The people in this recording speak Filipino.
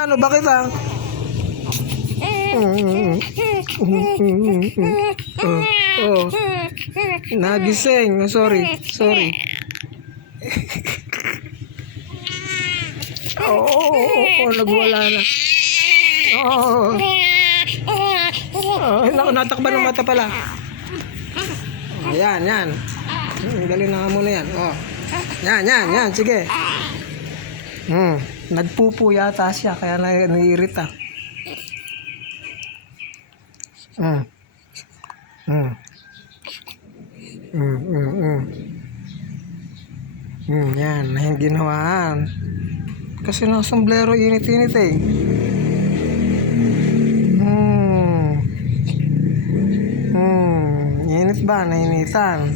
Ano, bakit ah? Oh, oh. Nagising. Oh, sorry. Sorry. Nagwala na. Oh. Natakban ng mata pala. Ayan, yan. Galing na muna yan. Oh. Yan. Sige. Nagpupo yata siya, kaya naiirita. Yan, yung ginawaan. Kasi nang sombrero, init-init eh. Init ba? Nainitan.